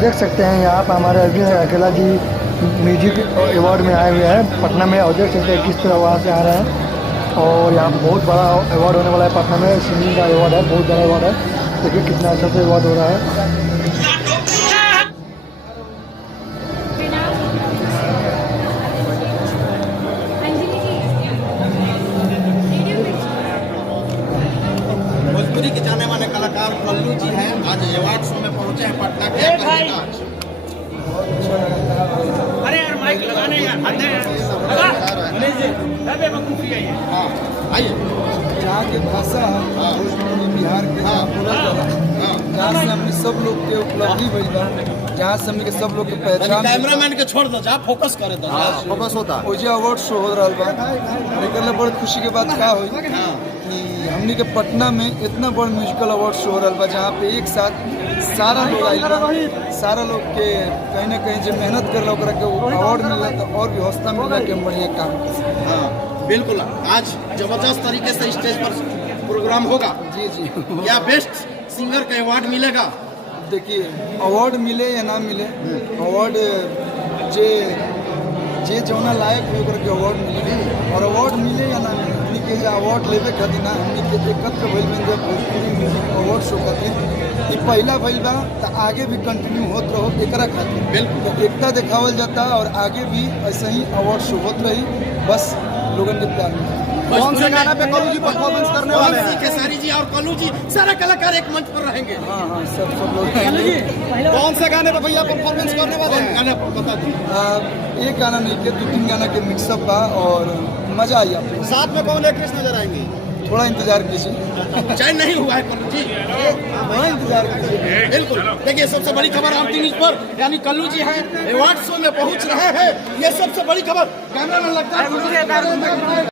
देख सकते हैं यहाँ पर हमारे अरविंद अकेला जी म्यूजिक अवार्ड में आए हुए हैं पटना में, और देख सकते हैं किस तरह वहाँ से आ रहे हैं। और यहाँ पर बहुत बड़ा अवार्ड होने वाला है पटना में, सिंगिंग का अवार्ड है, बहुत बड़ा अवार्ड है। देखिए कितना अच्छा से अवार्ड हो रहा है। भोजपुरी के जाने माने कलाकार कल्लू जी हैं, आज अवार्ड शो में पहुंचे हैं पटना के। अरे यार माइक लगाने यार हाँ आइए। जहाँ के भाषा है भोजपुरी बिहार के जहाँ बोलल जाला, जहाँ से हमने सब लोग के उपलब्धि भइल बा, जहाँ से हमने के सब लोग के पहचान कैमरामैन के छोड़ दो, जा फोकस करे दो, फोकस होता ओजे अवार्ड शो हो रहा बा। एकर ले बड़ खुशी के बात का होई कि हमने के पटना में इतना बड़ म्यूजिकल अवार्ड शो हो रहा बा, जहाँ पे एक साथ सारा लोग आइल बा, सारा लोग के कहीं ना कहीं जो मेहनत कर ओकरा के अवार्ड मिला तो और भी हौसला मिला के बढ़िया काम कर। हाँ बिल्कुल, आज जबरदस्त तरीके से स्टेज पर प्रोग्राम होगा। जी जी। क्या बेस्ट सिंगर का अवार्ड मिलेगा? देखिए अवार्ड मिले या ना मिले, अवार्ड जे जे जौना लायक हो ओकरा के अवार्ड मिले, और अवार्ड मिले या ना मिले हमनी के अवार्ड लेवे खातिर ना हमनी के एकत्र भइल बन जब भोजपुरी म्यूजिक अवार्ड शो खातिर ई पहला भइल बा तो आगे भी कंटिन्यू होत रहो एकरा खातिर। बिल्कुल। तो एकता दिखावल जाता और आगे भी ऐसे ही अवार्ड शो होत रही, बस लोगन के प्यार में। कौन से गाना पे कल्लू जी परफॉर्मेंस करने वाले हैं? खेसारी जी और कल्लू जी सारे कलाकार एक मंच पर रहेंगे। हाँ हाँ सब लोग। कौन से गाने पे भैया परफॉर्मेंस करने वाले हैं? गाना बता दीजिए। एक गाना नहीं के 2-3 गाना के मिक्सअप बा और मजा आई आपको। साथ में कौन एक्ट्रेस नजर आएंगी? थोड़ा इंतजार कीजिए। चैन नहीं हुआ है कल्लू जी, थोड़ा इंतजार कीजिए। बिल्कुल। देखिए सबसे बड़ी खबर आरती न्यूज पर, यानी कल्लू जी हैं अवार्ड शो में पहुंच रहे हैं, ये सबसे बड़ी खबर। कैमरा में लगता है